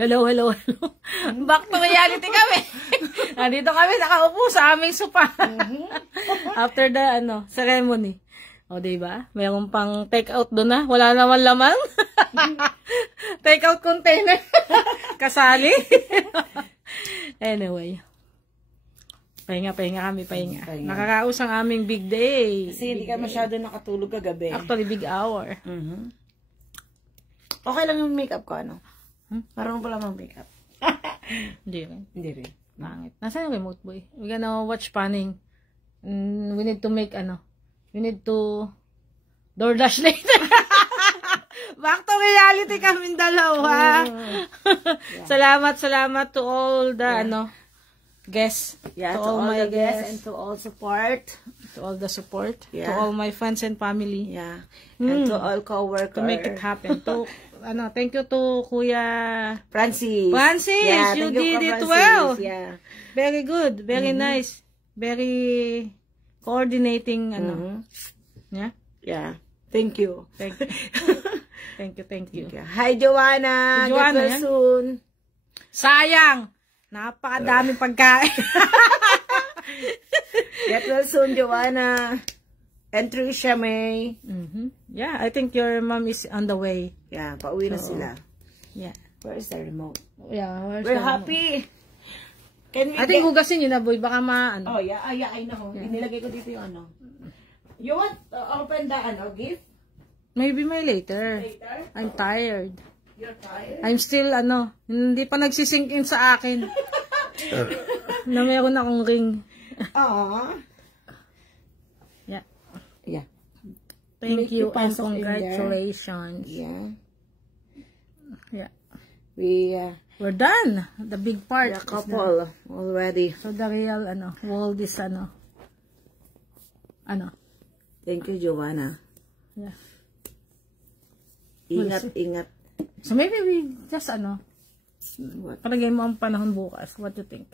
Hello, hello, hello. Back to reality kami. Nandito kami nakaupo sa aming sopa. After the ceremony. O, diba? Mayroon pang take out doon na. Wala naman laman. Take out container. Kasali. Anyway. Pahinga kami. Nakakaos ang aming big day. Kasi hindi ka masyado nakatulog kagabi. Actually, big hour. Okay lang yung makeup ko, Parang pala mang makeup. Hindi rin. Hindi rin. Pangit. Nasaan yung remote boy? We're gonna watch panning. We need to make we need to DoorDash later. Back to reality kaming dalawa. Yeah. Salamat to all the guests. Yeah, to all my guests and to all support. To all the support. Yeah. To all my friends and family. Yeah. And to all co-workers. To make it happen. Thank you to Kuya Francis. Yeah, you did it well. Yeah. Very good. Very nice. Very coordinating. Yeah. Yeah. Thank you. Thank you. Hi, Joanna. Get well soon. Sayang. Napakadaming pagkain. Get well soon, Joanna. And Tricia May. Yeah, I think your mom is on the way. Yeah, pauwi na sila. Yeah. Where is the remote? Yeah, we're happy. Can we I think hugasin yun na, boy. Baka Oh, yeah. I know. Yeah. Inilagay ko dito yung You want to open the gift? Maybe later. Later? I'm tired. You're tired? I'm still, hindi pa nagsisink in sa akin. Na meron akong ring. Aww. Yeah. Yeah. Thank you and congratulations. Yeah. Yeah. We're done. The big part. The couple already. So the real world is Thank you, Joanna. Yeah. Ingat. So maybe we just What? palagay mo ang panahon bukas. What do you think?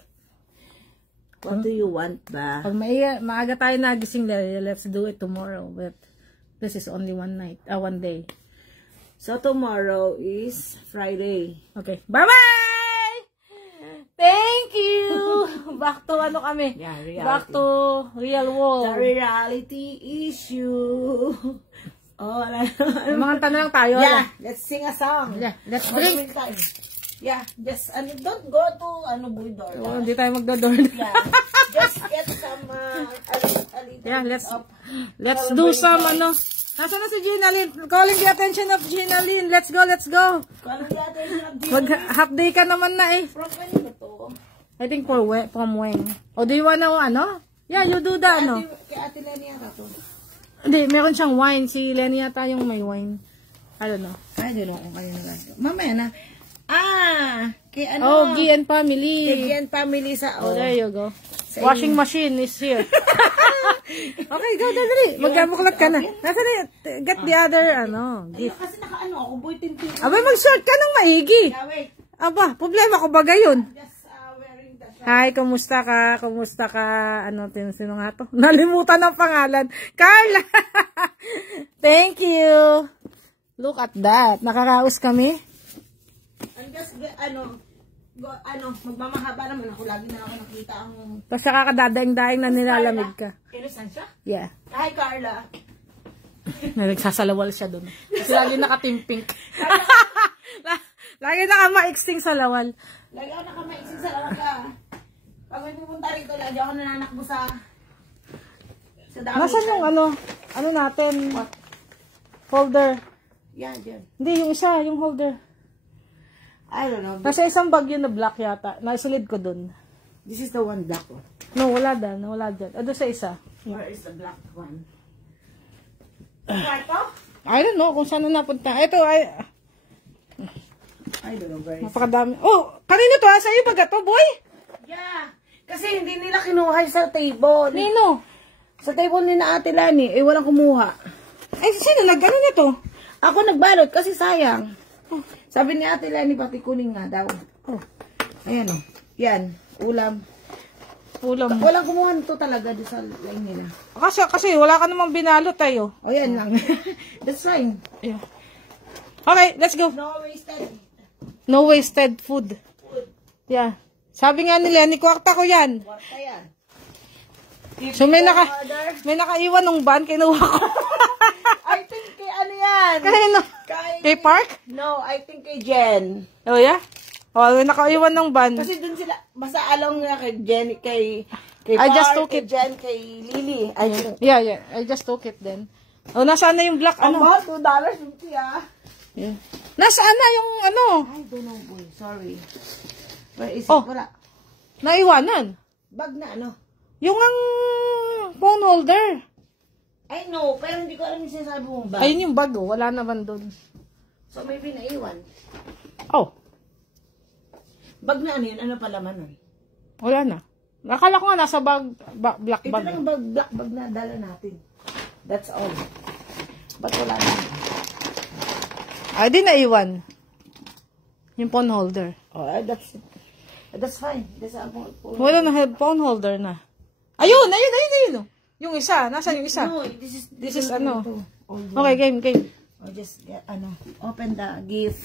What do you want ba? Pag maaga tayo nagising, let's do it tomorrow. But this is only one day. So tomorrow is Friday. Okay. Bye-bye! Thank you! Back to kami? Yeah, reality. Back to real world. The reality issue. Oh, mga tanong lang tayo. Yeah, let's sing a song. Yeah, let's drink. Yeah, just don't go to boy door. Oh, hindi tayo magdodor. Yeah, just get some a little. Yeah, let's do some Nasaan na si Gina Lynn? Calling the attention of Gina Lynn. Let's go. Calling the attention of Gina Lynn. Half day ka naman na From when ba to? I think from when. O do you wanna Yeah, you do that Kay Ate Lenny yata to. Hindi, meron siyang wine. Si Lenny yata yung may wine. I don't know. I don't know kung kanino lang. Mamaya na. Kay Gi and family. Kay Gi and family sa there you go. Washing machine is here. Okay, go, dali. Magkabuklat ka na. Nasaan na get the other, gift. Kasi ako, boy, tintin. Abay, mag-short ka ng maigi. Yeah, wait. Aba, problema ko ba gayon? Just wearing the shirt. Hi, kumusta ka? Sino nga to? Nalimutan ang pangalan. Carla! Thank you. Look at that. Nakakaos kami. And just, magmamahaba naman ako. Lagi na ako nakita ang... Tapos kakakadadaing-daing na nilalamig ka. Inusan siya? Yeah. Hi, Carla. Nagsasalawal siya doon. Kasi lagi nakatimpink. Lagi nakamaiksing sa lawal. Lagi ako nakamaiksing sa lawal ka. Pag may pupunta rito, lagi ako nananakbo sa dami. Nasaan yung natin? What? Holder. Yeah, dyan. Hindi, yung isa, yung holder. I don't know. Nasa isang bag yun na black yata. Naisulid ko dun. This is the one black one. No, wala dyan. Doon sa isa. Where is the black one? Ito? I don't know kung saan na napunta. Ito, I don't know where is napakadami. Oh, kanino to? Sa'yo ba to, boy? Yeah. Kasi hindi nila kinuha sa table. Nino? Sa table ni na Ate Lani, walang kumuha. Ay, sino nag-ano nito? Ako nagbalot kasi sayang. Sabi ni Ate Lani, pati kuning nga daw. Ayan Yan, ulam. Walang kumuha nito talaga doon sa line nila. Kasi wala ka namang binalot tayo. Yan lang. That's fine. Yeah. Okay, let's go. No wasted. No wasted food. Yeah. Sabi nga nila, ni kwarta ko yan. Kwarta yan. So may nakaiwan ng van, kinuha ko. I think kay ano yan? Kay Park? No, I think kay Jen. Oh, yeah? Oh, may nakaiwan ng van. Kasi dun sila, basta along nga kay Jen, kay I Park, just took kay it. Jen, kay Lily. Yeah. I just took it then. Oh, nasaan na yung black, ano? Mahal, $2.50 ah. Yeah. Nasaan na yung, ano? I don't know, boy. Sorry. Where is it? Oh. Wala. Naiwanan. Bag na ano? Yung ang phone holder. I know, pero hindi ko alam yung sinasabi mong bag. Ayun yung bag, oh. Wala naman doon. So, maybe naiwan. Oh. Bag na ano yun? Ano pa laman nun? Wala na. Nakala ko nga nasa black Ito bag. lang bag, black bag na dala natin. That's all. Ba't wala na? Ay, di naiwan. Yung phone holder. Oh, that's fine. That's a phone. Wala na phone holder na. Ayun. Oh. Yung isa. Nasaan yung isa? No, This is ano. Oh, Okay, game. oh, just open the gift.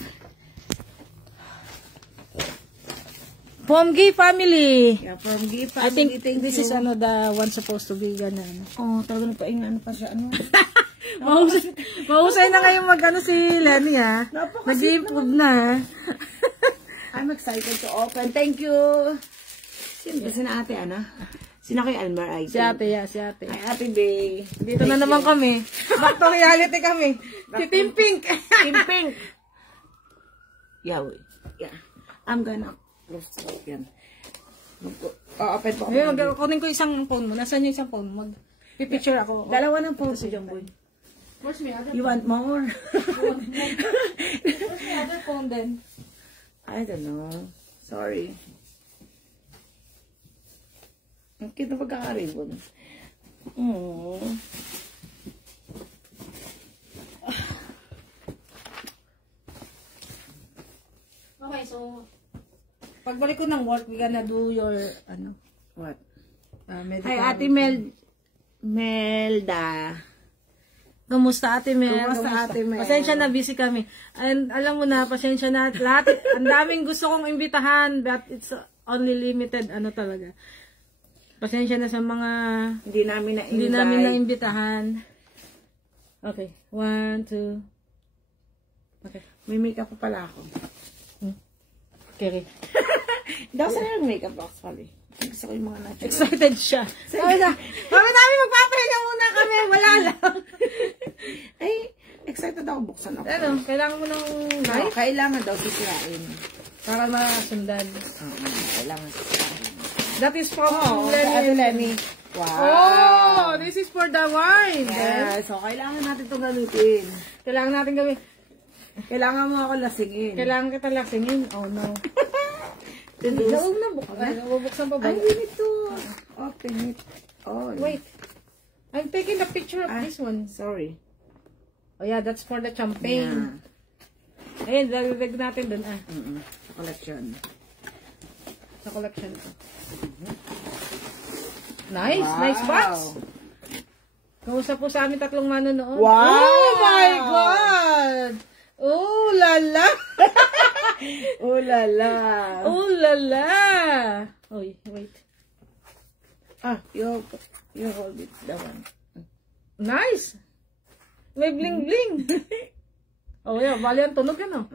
From Gay family. Yeah, from gift. I think this is ano the one supposed to be ganun. Oh, talaga nagpaingan pa siya. Ano? Mahusay na ngayon mag-ano si Lenny, ha? Nag-i-improve na. I'm excited to open. Thank you. Sino ba sina ate, Ana? Sina kay Almar, I think. Si ate. Ay, ate Bay. Dito na naman kami. Back to reality kami. Si Team Pink. Team Pink. Yeah. I'm gonna close yan. Open po. Ngayon, kunin ko isang phone mo. Nasaan yung isang phone mo? Mag-picture ako. Dalawa ng phone si John Boy. Where's my other You want more? Where's my other phone then? I don't know. Sorry. Ang cute na pagkakaribon. Okay, so pagbalik ko ng work, we gonna do your ano? What? Medical. Hi, Ate Melda. Kamusta Ate Mel? Kamusta, Ate Mel? Pasensya na, busy kami. And alam mo na, pasensya na. Lahat, ang daming gusto kong imbitahan, but it's only limited, ano talaga. Pasensya na sa mga Hindi namin na-imbitahan. Okay. 1, 2. Okay. May makeup pa pala ako. Okay. Daw sa yung makeup box pala. Gusto ko yung mga natural. Excited siya. Sabi namin magpapahinga muna kami. Wala lang. Ay, excited ako. Buksan ako. Ano, kailangan mo ng knife? Kailangan daw sisirain. Para masundan. Kailangan sisirain. That is from Lenny. Wow. Oh, this is for the wine. Yeah, so kailangan natin itong gamitin. Kailangan natin gawin. Kailangan mo ako lasingin. Kailangan kita lasingin. Oh no. Huwag na buksan. Okay, nabubuksan pa ba? I need to open it all. Wait. I'm taking a picture of this one. Sorry. Oh yeah, that's for the champagne. Ayun, lalagay natin dun. Sa collection. Sa collection ko. Nice. Nice box. Kamusta po sa amin tatlong manonood? Wow! Oh my God! Oh la la! Oh la la! Oh la la! Oy, wait. You hold it, the one. Nice! May bling bling. Oh yeah, bali ang tunog yan, oh.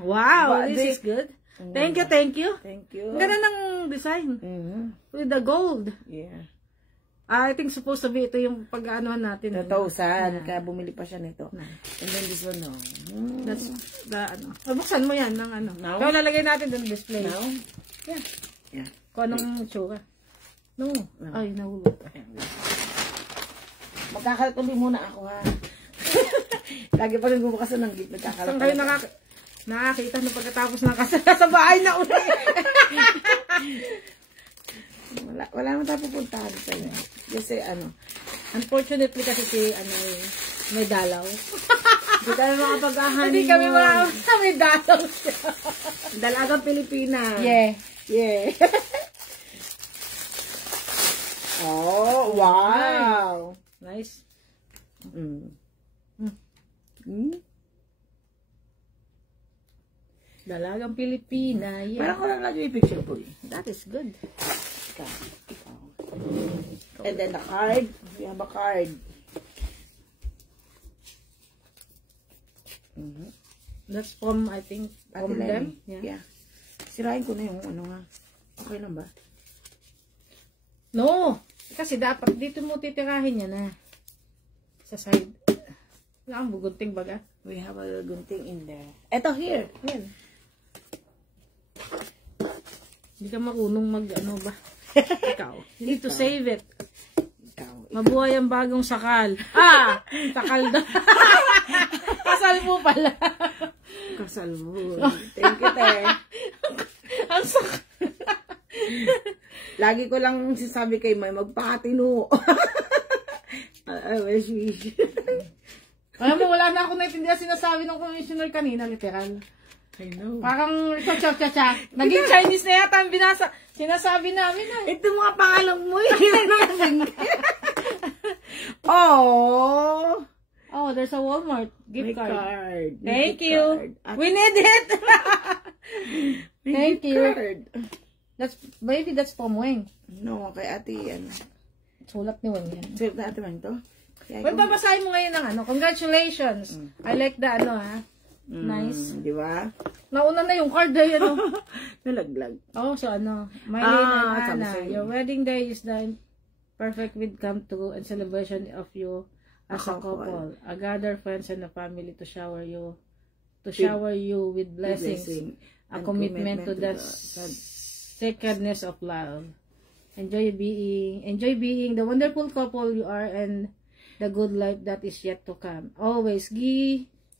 Wow, this is good. Thank you. Thank you. Ang ganda ng design. With the gold. Yeah. I think supposed to be ito yung pag-aanohan natin. 2,000. Kaya bumili pa siya nito. And then this one, no. That's the ano. Buksan mo yan ng ano. Now? Kaya lalagay natin doon display. Now? Yeah. Kung anong tsura. No. Ay, nahulog. Magkakalatuloy muna ako, ha. Lagi pa rin bumakasan ng gift. Saan kayo nakakita na pagkatapos ng kasal sa bahay na uli? Wala naman tayo pupuntahan sa inyo. Kasi unfortunately kasi si may dalaw. Hindi tayo makapag-ahan. Hindi kami may dalaw siya. Dalagang Pilipina. Yeah. Oh, wow. Nice. Dalagang Pilipina. Yeah. Parang ko lang lagi yung picture po. That is good. Ikaw. And then the card. We have a card. That's from, I think, from them. Yeah. Sirain ko na yung ano nga. Okay lang ba? No. Kasi dapat dito mo titirahin yan na. Sa side. Wala kang bugunting baga. We have a gunting in there. Eto, here. Ayan. Hindi ka marunong mag ano ba? Ikaw. You need to save it. Ikaw. Mabuhay ang bagong sakal. Sakal daw. Kasal mo pala. Kasal mo. Thank you, te. Ang sakal. Lagi ko lang sinasabi kay May, magpakatino. I wish. Alam mo, wala na ako naintindihan sinasabi ng commissioner kanina, literal. I know. Parang cha-cha-cha. Naging Chinese na yata ang sinasabi namin. Ito mga pangalan mo Oh. Oh, there's a Walmart gift My card. card. Thank Gift you. card. We need it. Thank Gift you. card. Maybe that's from Weng. No, kay ate yan. Sulat ni Weng yan. Save na ate man to. Well, babasahin mo ngayon ng ano. Congratulations. I like the ano ha. Nice. Di ba? Nauna na yung card ay ano. Nalaglag. Oh, so ano. Mylene and Anna, something. your wedding day is the perfect with come to and celebration of you as a couple. I gather friends and the family to shower you with blessings. A commitment to the sacredness of love. Enjoy being the wonderful couple you are and the good life that is yet to come. Always,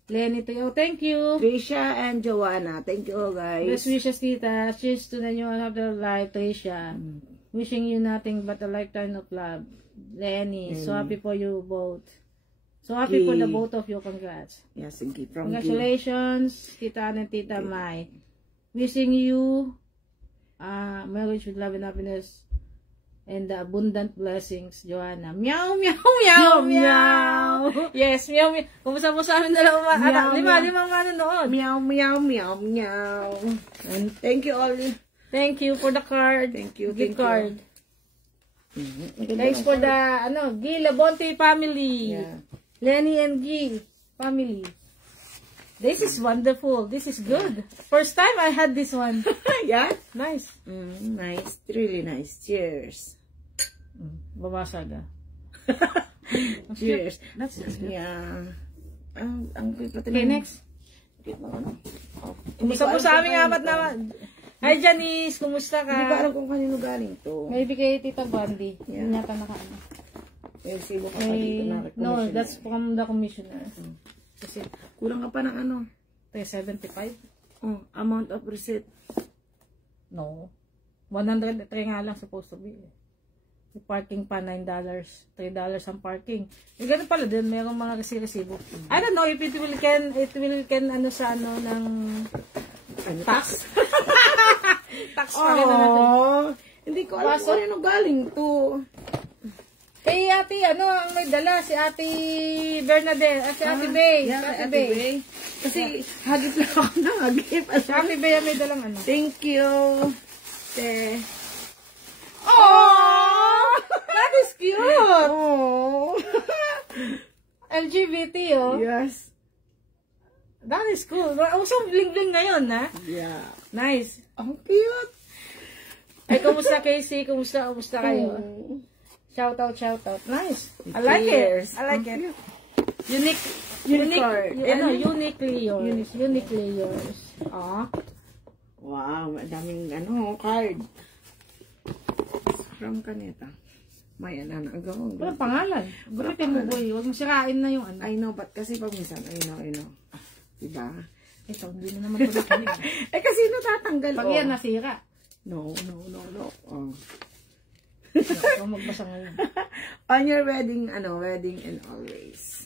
Lenny, thank you. Trisha and Joanna. Thank you, guys. Best wishes, tita. Cheers to the new one of their life, Trisha. Wishing you nothing but a lifetime of love. Lenny, so happy for you both. So happy for the both of you. Congrats. Yes, thank you. Congratulations, Tita Ann and Tita Mai. Wishing you marriage with love and happiness and the abundant blessings, Joanna. Meow, meow, meow, meow. Yes, meow, meow. Kumusta mo sa amin dalawa? Limang manonood. Meow, meow, meow, meow. And thank you all. Thank you for the card. Thank you. Gift card. Thanks for the, Guy Labonte family. Yeah. Lenny and Guy family. This is wonderful. This is good. First time I had this one. Yeah? Nice. Nice. Really nice. Cheers. Babasag ah. Cheers. That's good. Yeah. Ang Okay, next. Kumusta po sa aming apat naman? Hi Janice, kumusta ka? Hindi ko alam kung kanino galing to. Maybe kay Tita Bandy. Yeah. Hindi nata nakaano. May resibo ka pa dito na No, that's from the commissioner. Kasi kulang ka pa ng ano? 375? Oh, amount of receipt. No. 103 nga lang supposed to be. Yung parking pa $9. $3 ang parking. Yung ganun pala din, mayroong mga resibo. I don't know if it will can ano sa ano ng tax. Tax pa rin na natin. Hindi ko alam kung ano galing to. Kay ate, ang may dala? Si ate Bernadette, si ate Bay. Yeah, si ate Bay. Kasi hagip lang ako ng hagip. Si ate Bay may dalang ano. Thank you. Te. Oh! That is cute! Oh! LGBT, oh. Yes. That is cool. Uso bling-bling ngayon, ha? Yeah. Nice. Ang cute. Ay, kumusta Casey? Kumusta kayo? Shout out. Nice. I like it. Uniquely yours. Wow, madaming card. From kaneta. May agaw. Walang pangalan. Gulitin mo, boy. Huwag masirain na yung ano. I know, but kasi pag minsan, I know. Diba? Ito, hindi na naman tuloy. Kasi natatanggal. Pag yan nasira. No. Oh. Huwag magbasa ngayon. On your wedding and always.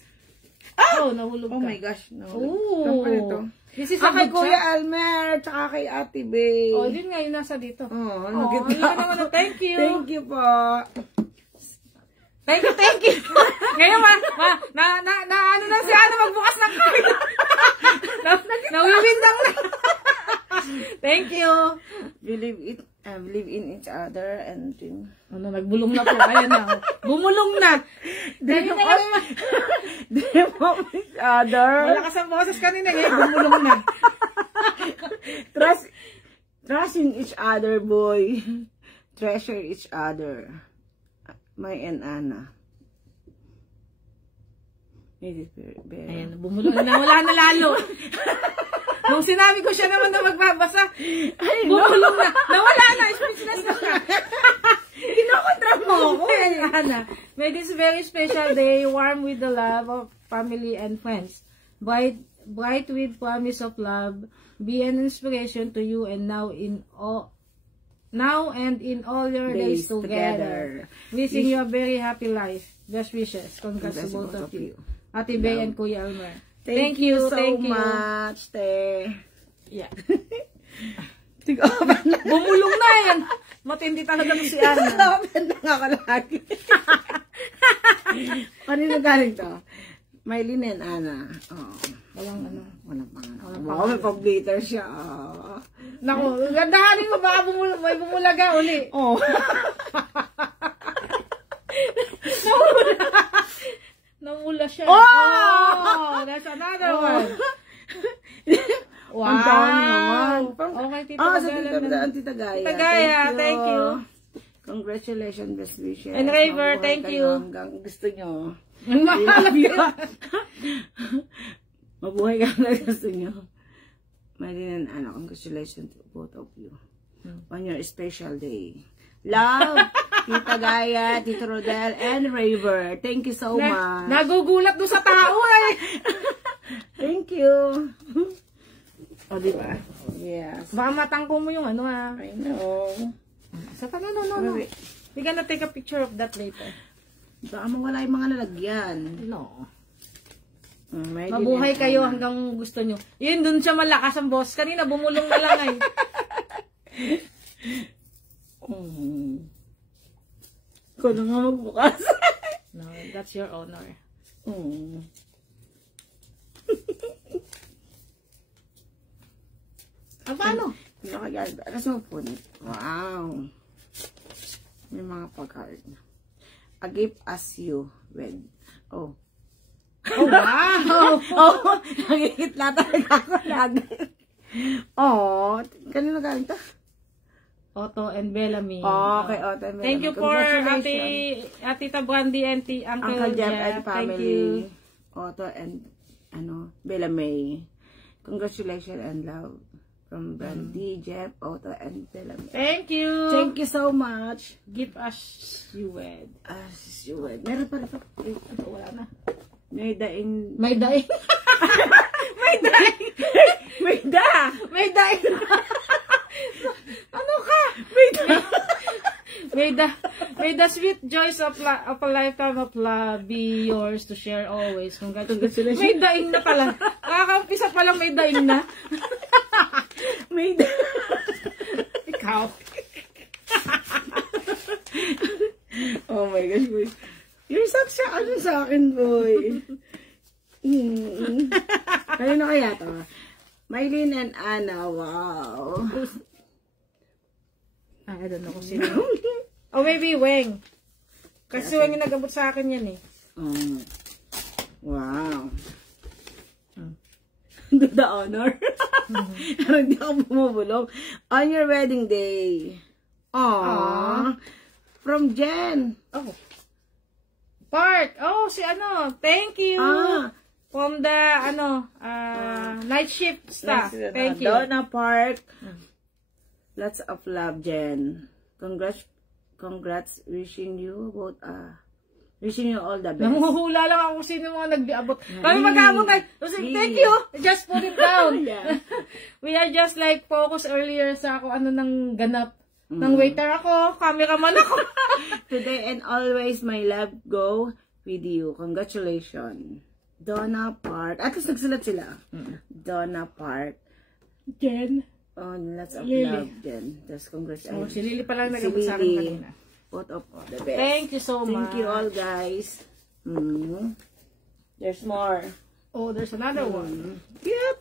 Oh, nahulog ka. Oh my gosh, nahulog. Ooh. This is a kay good Kuya shot. Almer, tsaka kay Ate Bay. Oh, din nga yung nasa dito. Oh, Thank you. Thank you po. Thank you. Ngayon ano na si Ana magbukas ng card. Nawiwindang na. Thank you. Believe in each other and dream. Ano, nagbulong na po. Ayan na. Bumulong na. Dream of each other. Malakas ang boses kanina. Ngayon, bumulong na. Trust in each other, boy. Treasure each other. May and Anna. Ayan, bumulong na. Wala na lalo. Nung sinabi ko siya naman na magbabasa, bumulong na. Nawala na. Speechless na siya. Kinokontra mo ako. Anna, may this very special day warm with the love of family and friends. Bright with promise of love. Be an inspiration to you and now and in all your days together. Wishing you a very happy life. Best wishes. Congrats to both of you. Ate Bay and Kuya Elmer. Thank you so much, te. Yeah. Bumulong na yan. Matindi talaga si Anna. Open na nga ka lagi. Kanino galing to? Maylin and Anna. Oh. Walang ano. Walang pangalan. Wow, may pag-glitter siya. Oh. Naku, gandahanin mo baka may bumulaga uli. Oh. Namula siya. Oh! That's another one. Wow. Okay, Tita Tita Gaya. Tita Gaya, thank you. Congratulations, best wishes. And Raver, thank you. Hanggang gusto nyo. Mabuhay Mabuhay ka hanggang gusto nyo. Maylin and Anna, congratulations to both of you on your special day. Love, Tita Gaya, Tito Rodel, and Raver. Thank you so much. Nagugulat doon sa tao eh. Thank you. O, diba? Yes. Baka matangko mo yung ano ah. I know. Saka no. We're gonna take a picture of that later. Baka mawala yung mga lalagyan. No. Mabuhay kayo hanggang gusto nyo. Yun, dun siya malakas ang boss. Kanina bumulong na lang ay. Ikaw na nga magbukas. No, that's your honor. Paano? Alas mo po. Wow. May mga pag-card. A gift as you wed. Oh. Oh, wow! Oh, nagigitla talaga ako lagi. Oh, kanino galing to? Otto and Bellamy. Oh, okay, Otto and Bellamy. Thank you for Tita Brandy and Uncle Jeff and family. Thank you. Otto and Bellamy. Congratulations and love from Brandy, Jeff, Otto and Bellamy. Thank you. Thank you so much. Give us you wed. As you wed. Meron pa rin pa. Wala na. May daing. May daing. May daing. May daing. Ano ka? May the sweet joys of a lifetime of love be yours to share always. Congratulations. May daing na pala. Nakakaumpisa pa lang may daing na. May daing. Ikaw. Oh my gosh, boy. You're such ano sa akin, boy. Kanino kaya to? Maylin and Anna, wow. I don't know kung sino. Oh, maybe Weng. Kasi Weng yung nag-abot sa akin yan eh. Wow. The honor. Pero hindi ako bumubulong. On your wedding day. Aww. From Jen. Oh. Park. Oh, si ano. Thank you. From the, night shift staff. Thank you. Donna Park. Lots of love, Jen. Congrats. Wishing you both, wishing you all the best. Namuhula lang ako sino mga nag-abot. Kami mag-abot tayo. Thank you. Just put it down. Yeah. We are just like focused earlier sa ako ano nang ganap. Nang waiter ako, cameraman ako. Today and always, my love go with you. Congratulations. Donna Park. At least nagsulat sila. Donna Park. Jen. Oh, lots of love, Jen. Just congratulations. Oh, si Lily pa lang nag-abot sa akin kanina. Both of the best. Thank you so much. Thank you all, guys. There's more. Oh, there's another one. Yep.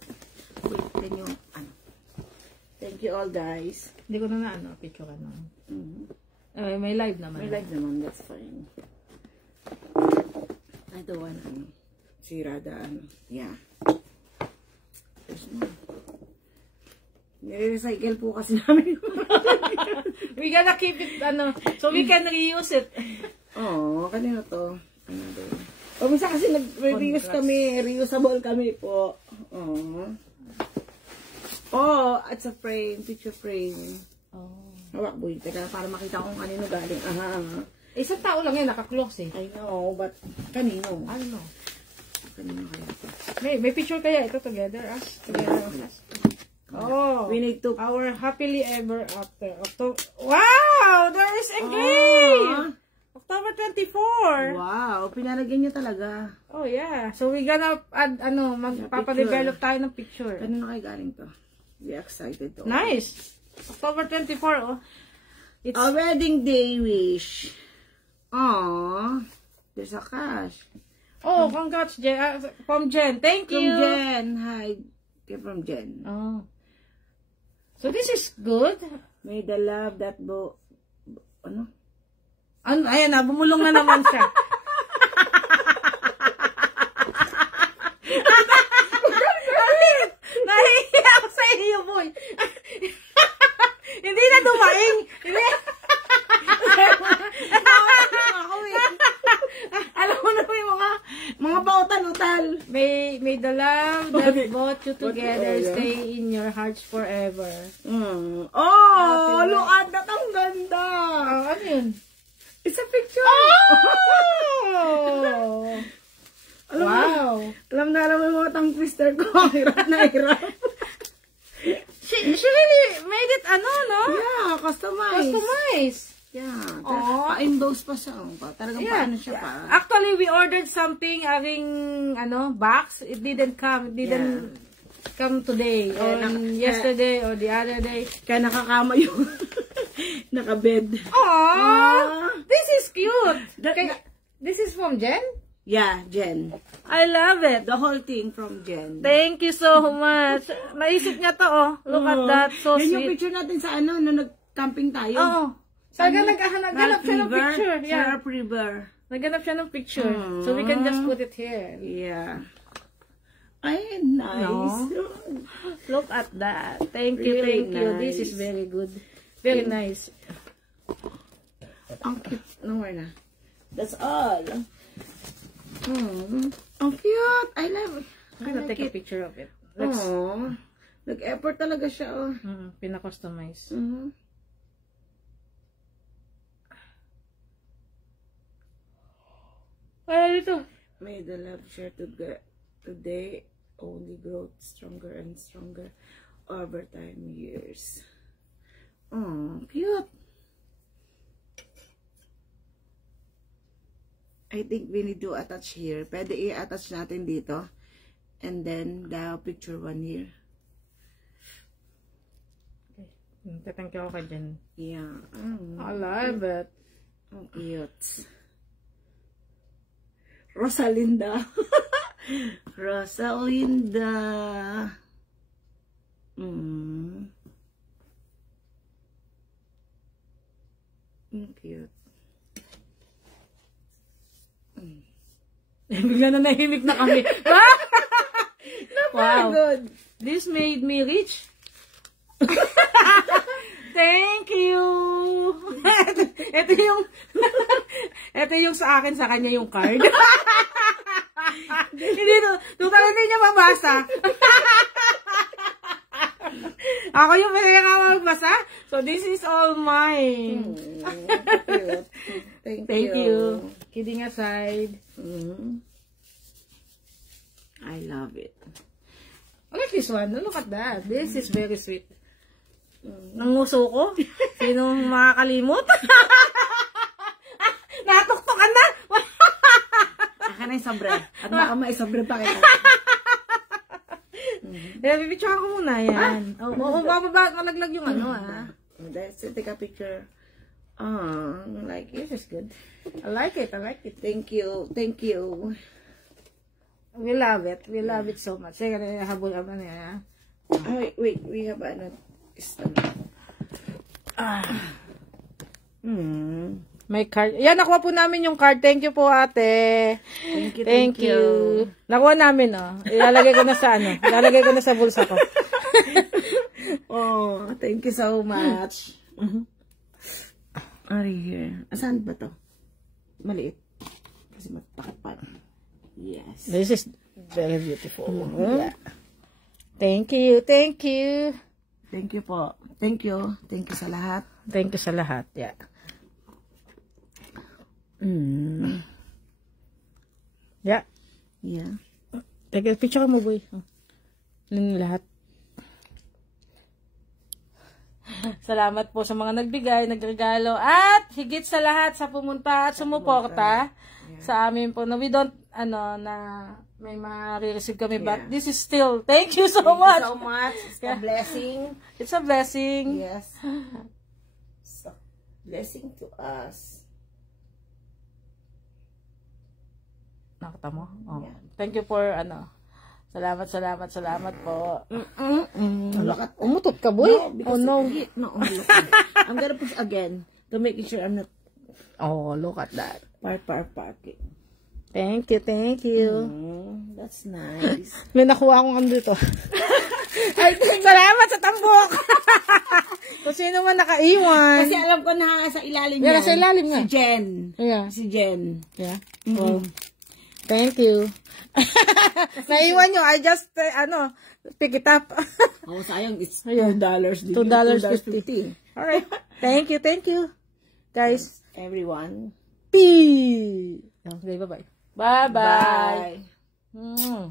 Wait, then you, thank Thank you all, guys. Hindi ko na picture ka na. May live naman. May live naman, that's fine. I don't want si Rada, yeah. There's no. Nire-recycle po kasi namin. We gonna keep it, so we can reuse it. Oo, kanina to. O, minsan kasi nag-reuse kami, reusable kami po. Oo. Oh, it's a frame, picture frame. Oh. Hawak, boy. Teka, para makita kung kanino galing. Isang tao lang yan, naka-close eh. I know, but kanino? Ano? Kanino kaya ito? May picture kaya ito together, us? Together, us. Oh, we need to... Our happily ever after. Wow! There is engaged! October 24! Wow! Pinalagyan niya talaga. Oh, yeah. So, we gonna add, magpapadevelop tayo ng picture. Kanino kayo galing to? We excited to. Nice! October 24, oh. It's a wedding day wish. Aww. There's a cash. Oh, congrats, Jen. From Jen. Thank you. From Jen. Hi. From Jen. Oh. So, this is good. May the love that Ayan na, bumulong na naman siya. Nahihiya ako sa iyo, boy. Hindi na dumaing. Alam mo na mga pautal-utal. May the love that brought you together stay in your hearts forever. Oh, look at that. Ang ganda. Ano yun? It's a picture. Oh! Wow. Alam mo yung mga tongue twister ko. Hirap na hirap. She really made it, no? Yeah, customized. Customized. Yeah. Pa-emboss pa siya. Talagang paano siya pa. Actually, we ordered something having, box. It didn't come. It didn't come today. Or yesterday or the other day. Kaya nakakama yung nakabed. Aww! This is cute. This is from Jen? Yeah, Jen. I love it. The whole thing from Jen. Thank you so much. Naisip niya to, oh. Look at that. So sweet. Yan yung sweet. picture natin sa nung nag-camping tayo. Oo. Naghanap siya ng picture. Yeah. River. Naghanap siya ng picture. So we can just put it here. Yeah. Ay, nice. No? Look at that. Thank you, Really thank you. This is very good. Very nice. Ang cute. No more na. That's all. Ang cute. I love it. I'm gonna take a picture of it. Nag-effort talaga siya, oh. Pina-customize. Ay, dito. May the love share today only grow stronger and stronger over time years. Oh, cute. I think we need to attach here. Pwede i-attach natin dito. And then, the picture one here. Okay. Thank you ako dyan. Yeah. I love it. Oh, cute. Rosalinda. Rosalinda. Cute. Bigla na nahimik na kami. Wow. Good. This made me rich. Thank you. Ito yung sa akin, sa kanya yung card. Hindi talaga niya mabasa. Ako yung pinakamagbasa. So this is all mine. Thank you. Kidding aside. I love it. Look at this one. Look at that. This is very sweet. Nanguso ko. Sinong makakalimot? Natuktukan na. Aka na yung sobre. At baka may sobre pa kita. Bibicture ko muna yan. Bababa malaglag yung Let's take a picture. Like this is good. I like it. Thank you. We love it. We love it so much. Sige, habol naman yan. Wait. We have May card. Yan, nakuha po namin yung card. Thank you po, ate. Thank you. Nakuha namin, oh. Ilalagay ko na sa ilalagay ko na sa bulsa ko. Oh, thank you so much. Are here. Asan ba to? Maliit. Kasi matapat. Yes. This is very beautiful. Yeah. Thank you. Thank you. Thank you po. Thank you. Thank you sa lahat. Thank you sa lahat. Yeah. Yeah. Yeah. Take picture mo, boy. Yung lahat. Salamat po sa mga nagbigay, nagregalo, at higit sa lahat sa pumunta at sumuporta sa amin po. No, we don't, na may ma-receive kami, but this is still, thank you so much. Thank you so much. It's a blessing. It's a blessing. Yes. It's a blessing to us. Nakita mo? Oh. Yeah. Thank you for, Salamat po. Umutot ka, boy? No, no. I'm gonna push again to make sure I'm not. Oh, look at that. Parking. Thank you. That's nice. May nakuha akong dito. Ay, salamat sa tambok. Kung sino man nakaiwan. Kasi alam ko na sa ilalim niya. Yeah, sa ilalim nga. Si Jen. Yeah. Si Jen. Yeah. Oh. Thank you. Naiwan nyo. I just, pick it up. Oh, sayang. It's $2. $2.50. Alright. Thank you. Guys. Everyone. Peace. Okay, bye-bye. Bye-bye. Bye.